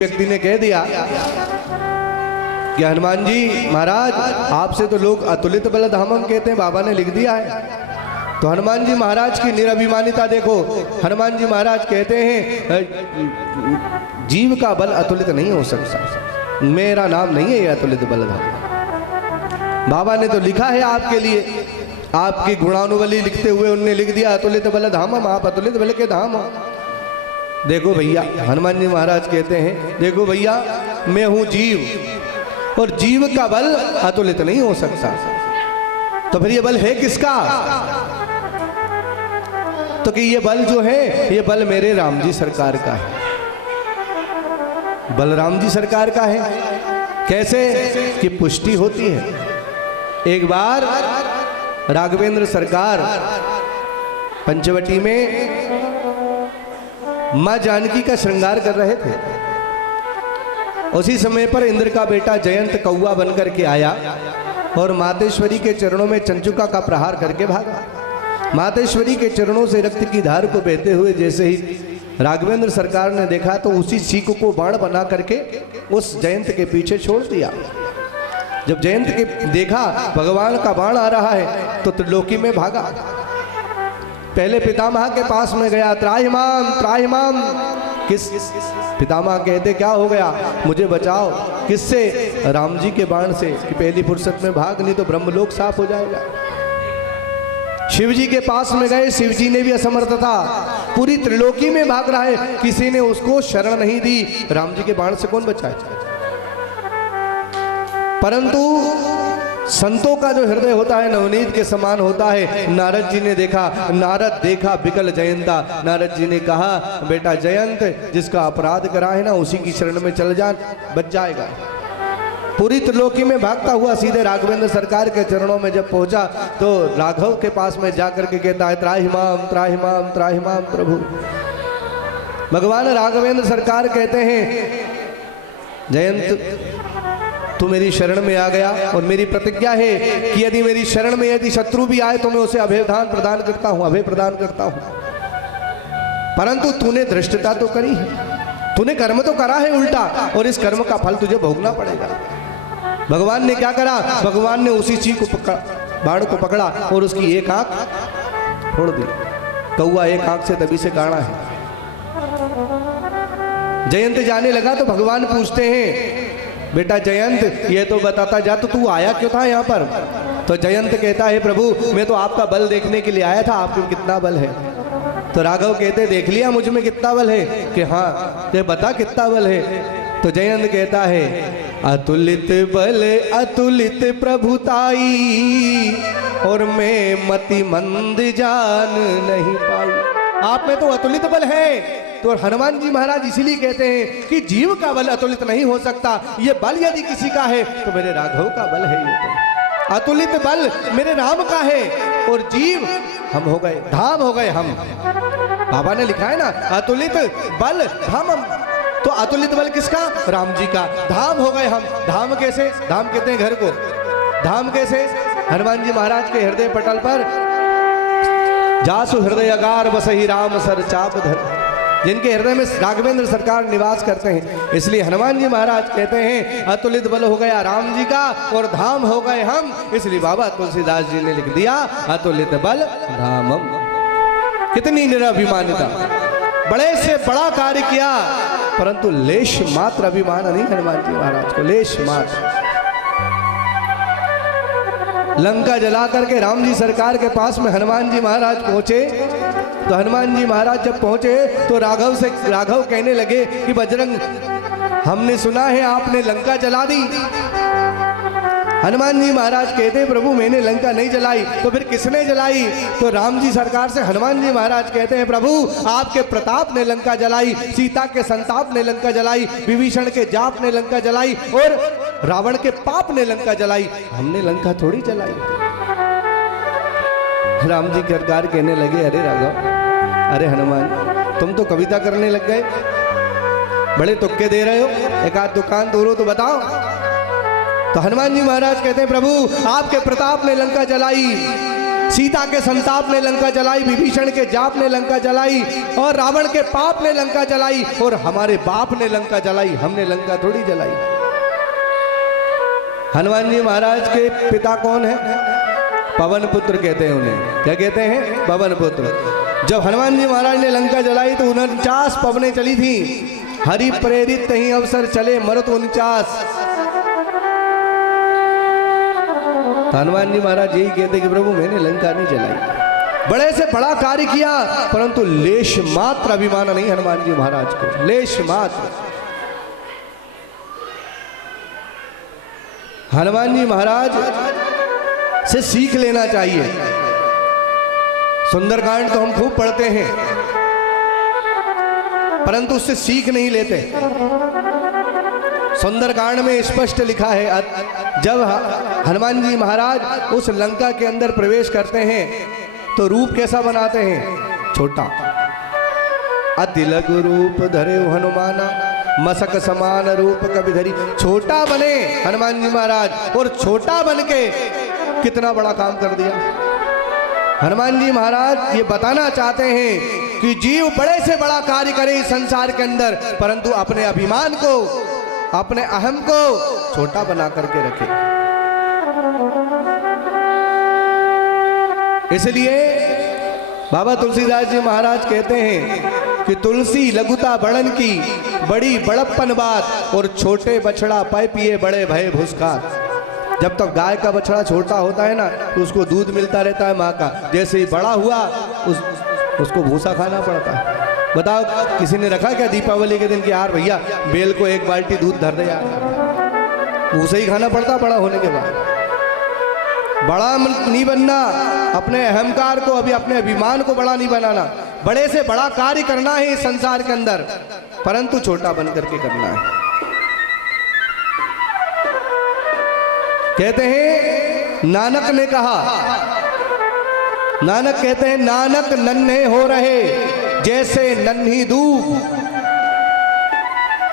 व्यक्ति ने कह दिया कि हनुमान जी महाराज आपसे तो लोग अतुलित बल धामम कहते हैं, बाबा ने लिख दिया है। तो हनुमान जी महाराज की निरभिमानिता देखो। हनुमान जी महाराज कहते हैं जीव का बल अतुलित नहीं हो सकता, मेरा नाम नहीं है ये अतुलित बल धाम। बाबा ने तो लिखा है आपके लिए, आपकी गुणानुवली लिखते हुए उनने लिख दिया अतुलित बल धामम, आप अतुलित बल के धाम हो। देखो भैया, हनुमान जी महाराज कहते हैं देखो भैया मैं हूं जीव और जीव का बल अतुलित नहीं हो सकता। तो फिर ये बल है किसका? तो कि ये बल जो है ये बल मेरे राम जी सरकार का है, बलराम जी सरकार का है। कैसे कि पुष्टि होती है। एक बार राघवेंद्र सरकार पंचवटी में मां जानकी का श्रृंगार कर रहे थे। उसी समय पर इंद्र का बेटा जयंत कौआ बनकर के आया और मातेश्वरी के चरणों में चंचुका का प्रहार करके भागा। मातेश्वरी के चरणों से रक्त की धार को बहते हुए जैसे ही राघवेंद्र सरकार ने देखा तो उसी सीख को बाण बना करके उस जयंत के पीछे छोड़ दिया। जब जयंत के देखा भगवान का बाण आ रहा है तो त्रिलोकी में भागा। पहले पितामह के पास में गया, त्राहिमाम त्राहिमाम। किस पितामह कहते क्या हो गया, मुझे बचाओ। किससे? राम जी के बाण से कि पहली फुर्सत में भाग, नहीं तो ब्रह्मलोक साफ हो जाएगा। शिव जी के पास में गए, शिव जी ने भी असमर्थता, पूरी त्रिलोकी में भाग रहा है, किसी ने उसको शरण नहीं दी। राम जी के बाण से कौन बचाए? परंतु संतों का जो हृदय होता है नवनीत के समान होता है। नारद जी ने देखा, नारद देखा बिकल जयंता। नारद जी ने कहा बेटा जयंत जिसका अपराध करा है ना उसी की शरण में चल जा, बच जाएगा। पूरी त्रिलोकी में भागता हुआ सीधे राघवेंद्र सरकार के चरणों में जब पहुंचा तो राघव के पास में जाकर के कहता है त्राहिमाम त्राहिमाम त्राहिमाम प्रभु। भगवान राघवेंद्र सरकार कहते हैं जयंत तू मेरी शरण में आ गया और मेरी प्रतिज्ञा है कि यदि मेरी शरण में यदि शत्रु भी आए तो मैं उसे अभयदान प्रदान करता हूं, अभय प्रदान करता हूं। परंतु तूने धृष्टता तो करी है, तूने कर्म तो करा है उल्टा और इस कर्म का फल तुझे भोगना पड़ेगा। भगवान ने क्या करा? भगवान ने उसी चीज को बाण को पकड़ा और उसकी एक आंख फोड़ दी। कौआ एक आंख से तभी से काढ़ा है। जयंत जाने लगा तो भगवान पूछते हैं बेटा जयंत ये तो बताता जा, तो तू आया क्यों था यहाँ पर? तो जयंत कहता है प्रभु मैं तो आपका बल देखने के लिए आया था, आपके कितना बल है। तो राघव कहते देख लिया मुझ में कितना बल है? कि हाँ, ते बता कितना बल है। तो जयंत कहता है अतुलित बल अतुलित प्रभुताई और मैं मति मंद जान नहीं पाई। आप में तो अतुलित बल है। तो हनुमान जी महाराज इसीलिए कहते हैं कि जीव का बल अतुलित नहीं हो सकता। ये बल यदि किसी का है तो मेरे राघव का बल है। ये तो अतुलित बल मेरे राम का है और जीव हम हो गए, धाम हो गए हम। बाबा ने लिखा है ना अतुलित बल धामम। तो अतुलित बल किसका? राम जी का। धाम हो गए हम। धाम कैसे? धाम कहते हैं घर को। धाम कैसे? हनुमान जी महाराज के हृदय पटल पर जासु हृदय अगार बसहि राम सर चाप धर, जिनके हृदय में राघवेंद्र सरकार निवास करते हैं। इसलिए हनुमान जी महाराज कहते हैं अतुलित बल हो गया राम जी का और धाम हो गए हम। इसलिए बाबा तुलसीदास जी ने लिख दिया अतुलित बल धामम। कितनी निराभिमानिता, बड़े से बड़ा कार्य किया परंतु लेश मात्र अभिमान नहीं हनुमान जी महाराज को, लेश मात्र। लंका जला करके राम जी सरकार के पास में हनुमान जी महाराज पहुंचे। तो हनुमान जी महाराज जब पहुंचे तो राघव कहने लगे कि बजरंग हमने सुना है आपने लंका जला दी। हनुमान जी महाराज कहते प्रभु मैंने लंका नहीं जलाई। तो फिर किसने जलाई? तो राम जी सरकार से हनुमान जी महाराज कहते हैं प्रभु आपके प्रताप ने लंका जलाई, सीता के संताप ने लंका जलाई, विभीषण के जाप ने लंका जलाई और रावण के पाप ने लंका जलाई, हमने लंका थोड़ी जलाई। राम जी सरकार कहने लगे अरे राघव, अरे हनुमान तुम तो कविता करने लग गए, बड़े तुक्के दे रहे हो, एक आध दुकान तोड़ो तो बताओ। तो हनुमान जी महाराज कहते हैं प्रभु आपके प्रताप ने लंका जलाई सीता के संताप ने लंका जलाई, विभीषण के जाप ने लंका जलाई, और रावण के पाप ने लंका जलाई, और हमारे बाप ने लंका जलाई, हमने लंका थोड़ी जलाई। हनुमान जी महाराज के पिता कौन है? पवन पुत्र कहते हैं उन्हें। क्या कहते हैं? पवन पुत्र। जब हनुमान जी महाराज ने लंका जलाई तो 49 पवनें चली थी। हरि प्रेरित तहीं अवसर चले मरुत 49। हनुमान जी महाराज यही कहते कि प्रभु मैंने लंका नहीं जलाई, बड़े से बड़ा कार्य किया, परंतु लेश मात्र अभिमान नहीं हनुमान जी महाराज को, लेश मात्र। हनुमान जी महाराज से सीख लेना चाहिए। सुंदरकांड तो हम खूब पढ़ते हैं, परंतु उससे सीख नहीं लेते। सुंदरकांड में स्पष्ट लिखा है, जब हनुमान जी महाराज उस लंका के अंदर प्रवेश करते हैं तो रूप कैसा बनाते हैं? छोटा। अति लघु रूप धरे हनुमाना, मसक समान रूप कभी धरी। छोटा बने हनुमान जी महाराज, और छोटा बन के कितना बड़ा काम कर दिया। हनुमान जी महाराज ये बताना चाहते हैं कि जीव बड़े से बड़ा कार्य करे इस संसार के अंदर, परंतु अपने अभिमान को, अपने अहम को छोटा बना करके रखे। इसलिए बाबा तुलसीदास जी महाराज कहते हैं कि तुलसी लघुता बड़न की, बड़ी बड़प्पन बात, और छोटे बछड़ा पै पिए बड़े भय भुसकात। जब तक गाय का बछड़ा छोटा होता है ना तो उसको दूध मिलता रहता है माँ का, जैसे ही बड़ा हुआ उसको भूसा खाना पड़ता है। बताओ किसी ने रखा क्या दीपावली के दिन कि यार भैया बेल को 1 बाल्टी दूध धर दे यार, भूसा ही खाना पड़ता बड़ा होने के बाद। बड़ा नहीं बनना, अपने अहंकार को, अभी अपने अभिमान को बड़ा नहीं बनाना। बड़े से बड़ा कार्य करना है इस संसार के अंदर, परंतु छोटा बन करके करना है। कहते हैं नानक ने कहा, नानक कहते हैं नानक नन्हे हो रहे जैसे नन्ही दूब।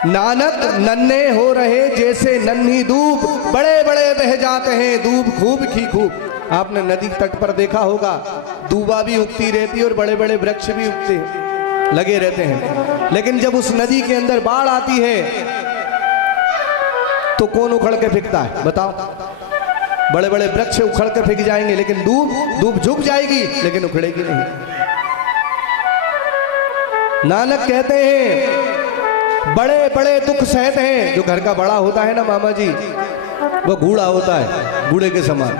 नानक नन्हे हो रहे जैसे नन्ही दूब, बड़े बड़े बह जाते हैं दूब खूब की खूब। आपने नदी तट पर देखा होगा, दूबा भी उगती रहती है और बड़े बड़े वृक्ष भी उगते लगे रहते हैं, लेकिन जब उस नदी के अंदर बाढ़ आती है तो कौन उखड़ के फेंकता है? बताओ। बड़े बड़े वृक्ष उखड़ के फेंक जाएंगे, लेकिन दूब झुक जाएगी लेकिन उखड़ेगी नहीं। नानक कहते हैं बड़े बड़े दुख सहते हैं। जो घर का बड़ा होता है ना मामा जी, वो बूढ़ा होता है, बूढ़े के समान।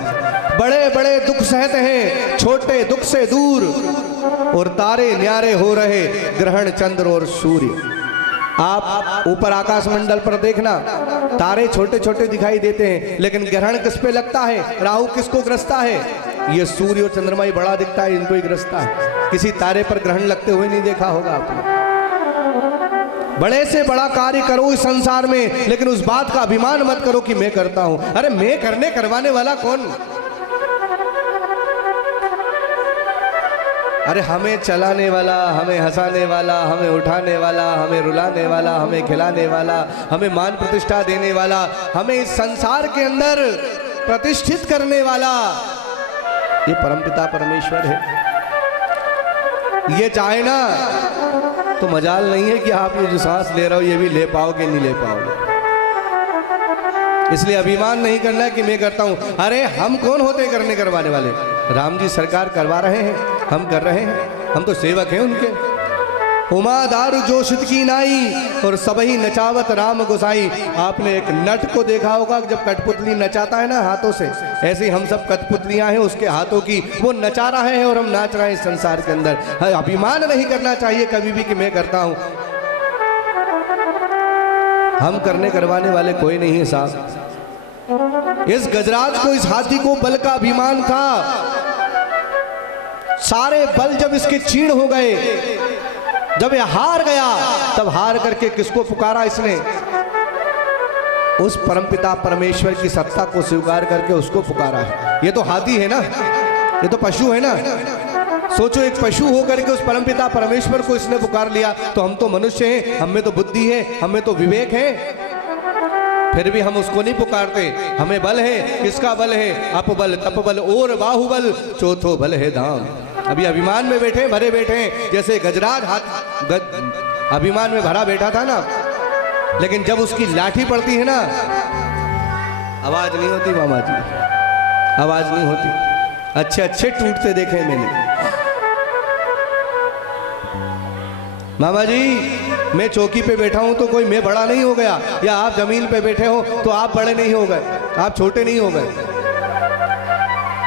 बड़े बड़े दुख सहते हैं छोटे दुख से दूर, और तारे न्यारे हो रहे ग्रहण चंद्र और सूर्य। आप ऊपर आकाश मंडल पर देखना, तारे छोटे छोटे दिखाई देते हैं, लेकिन ग्रहण किस पे लगता है? राहु किसको ग्रसता है? ये सूर्य और चंद्रमा ही बड़ा दिखता है, इनको ही ग्रसता है। किसी तारे पर ग्रहण लगते हुए नहीं देखा होगा आपने। बड़े से बड़ा कार्य करो इस संसार में, लेकिन उस बात का अभिमान मत करो कि मैं करता हूं। अरे मैं करने करवाने वाला कौन? अरे हमें चलाने वाला, हमें हंसाने वाला, हमें उठाने वाला, हमें रुलाने वाला, हमें खिलाने वाला, हमें मान प्रतिष्ठा देने वाला, हमें इस संसार के अंदर प्रतिष्ठित करने वाला ये परमपिता परमेश्वर है। ये चाहे ना तो मजाल नहीं है कि आप ये जो सांस ले रहे हो ये भी ले पाओगे नहीं ले पाओगे। इसलिए अभिमान नहीं करना कि मैं करता हूं। अरे हम कौन होते करने करवाने वाले? राम जी सरकार करवा रहे हैं, हम कर रहे हैं, हम तो सेवक हैं उनके। उमा दारू जोशित की नाई और सबही नचावत राम गोसाई। आपने एक नट को देखा होगा जब कठपुतली नचाता है ना हाथों से, ऐसे ही हम सब कठपुतलियां हैं उसके हाथों की, वो नचा रहा है और हम नाच रहे हैं इस संसार के अंदर। अभिमान नहीं करना चाहिए कभी भी कि मैं करता हूं। हम करने करवाने वाले कोई नहीं है साहब। इस गजराज को, इस हाथी को बल का अभिमान था। सारे बल जब इसके क्षीण हो गए, जब ये हार गया, तब हार करके किसको पुकारा इसने? उस परमपिता परमेश्वर की सत्ता को स्वीकार करके उसको पुकारा है। ये तो हाथी है ना, ये तो पशु है ना। सोचो एक पशु होकर के उस परमपिता परमेश्वर को इसने पुकार लिया, तो हम तो मनुष्य हैं, हम में तो बुद्धि है, हम में तो विवेक है। फिर भी हम उसको नहीं पुकारते। हमें बल है, किसका बल है? अपबल तपबल और बाहुबल, चौथो बल है दाम। अभी अभिमान में बैठे, भरे बैठे, जैसे गजराज अभिमान में भरा बैठा था ना, लेकिन जब उसकी लाठी पड़ती है ना, आवाज नहीं होती मामा जी, आवाज नहीं होती। अच्छे अच्छे टूटते देखे मैंने। मामा जी, मैं चौकी पे बैठा हूं तो कोई मैं बड़ा नहीं हो गया, या आप जमीन पे बैठे हो तो आप बड़े नहीं हो गए, आप छोटे नहीं हो गए।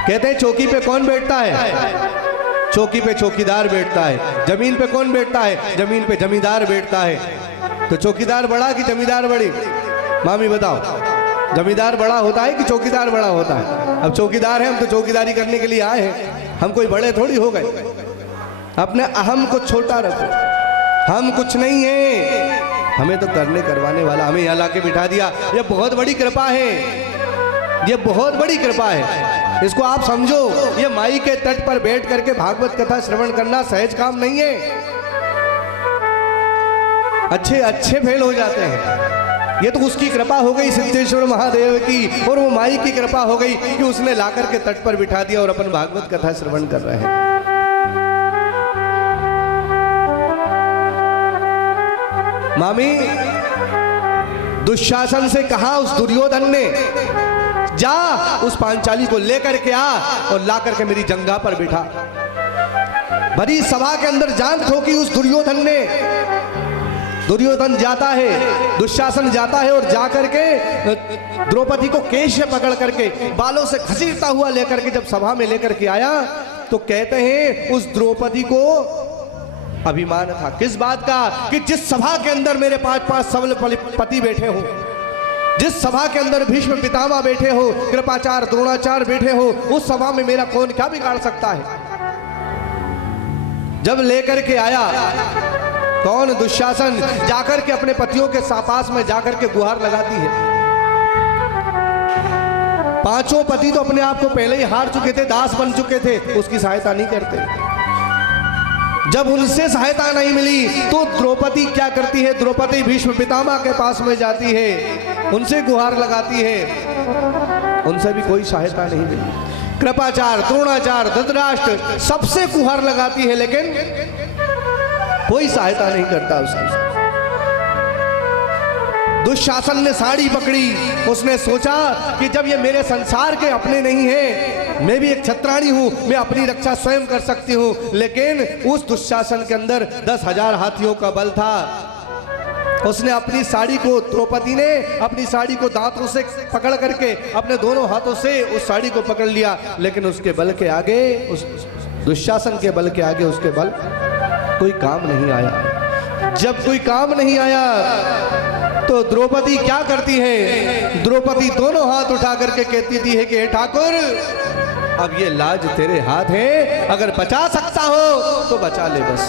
कहते हैं चौकी पे कौन बैठता है? चौकी पे चौकीदार बैठता है। जमीन पे कौन बैठता है? जमीन पे जमींदार बैठता है। तो चौकीदार बड़ा कि जमींदार बड़ी? मामी बताओ, जमींदार बड़ा होता है कि चौकीदार बड़ा होता है? अब चौकीदार हैं हम, तो चौकीदारी करने के लिए आए हैं, हम कोई बड़े थोड़ी हो गए। अपने अहम को छोटा रखो, हम कुछ नहीं है, हमें तो करने करवाने वाला हमें यहाँ लाके बिठा दिया। ये बहुत बड़ी कृपा है, ये बहुत बड़ी कृपा है, इसको आप समझो। ये माई के तट पर बैठ करके भागवत कथा श्रवण करना सहज काम नहीं है। अच्छे अच्छे फेल हो जाते हैं। ये तो उसकी कृपा हो गई सिद्धेश्वर महादेव की, और वो माई की कृपा हो गई कि उसने लाकर के तट पर बिठा दिया और अपन भागवत कथा श्रवण कर रहे हैं। मामी, दुशासन से कहा उस दुर्योधन ने, जा उस पांचाली को लेकर के आ और ला करके मेरी जंगा पर बिठा। बड़ी सभा के अंदर जान ठोकी उस दुर्योधन ने। दुर्योधन जाता है, दुशासन जाता है और जाकर के द्रौपदी को केश से पकड़ करके बालों से घसीटता हुआ लेकर के जब सभा में लेकर के आया, तो कहते हैं उस द्रौपदी को अभिमान था। किस बात का? कि जिस सभा के अंदर मेरे 5-5 सबल पति बैठे हो, जिस सभा के अंदर भीष्म पितामह बैठे हो, कृपाचार्य द्रोणाचार्य बैठे हो, उस सभा में मेरा कौन क्या बिगाड़ सकता है? जब लेकर के आया कौन? दुशासन जाकर के अपने पतियों के पास में जाकर के गुहार लगाती है। 5 पति तो अपने आप को पहले ही हार चुके थे, दास बन चुके थे, उसकी सहायता नहीं करते। जब उनसे सहायता नहीं मिली तो द्रौपदी क्या करती है? द्रौपदी भीष्म पितामह के पास में जाती है, उनसे गुहार लगाती है, उनसे भी कोई सहायता नहीं मिली। कृपाचार्य द्रोणाचार्य धृतराष्ट्र सबसे गुहार लगाती है, लेकिन कोई सहायता नहीं करता उसकी। दुशासन ने साड़ी पकड़ी, उसने सोचा कि जब ये मेरे संसार के अपने नहीं हैं, मैं भी एक छत्राणी हूं, मैं अपनी रक्षा स्वयं कर सकती हूं। लेकिन उस दुशासन के अंदर 10,000 हाथियों का बल था। उसने अपनी साड़ी को, द्रौपदी ने अपनी साड़ी को दांतों से पकड़ करके अपने दोनों हाथों से उस साड़ी को पकड़ लिया, लेकिन उसके बल के आगे, उस दुशासन के बल के आगे उसके बल कोई काम नहीं आया। जब कोई काम नहीं आया तो द्रौपदी क्या करती है? द्रौपदी दोनों हाथ उठा करके कहती थी है कि हे ठाकुर, अब ये लाज तेरे हाथ है, अगर बचा सकता हो तो बचा ले बस।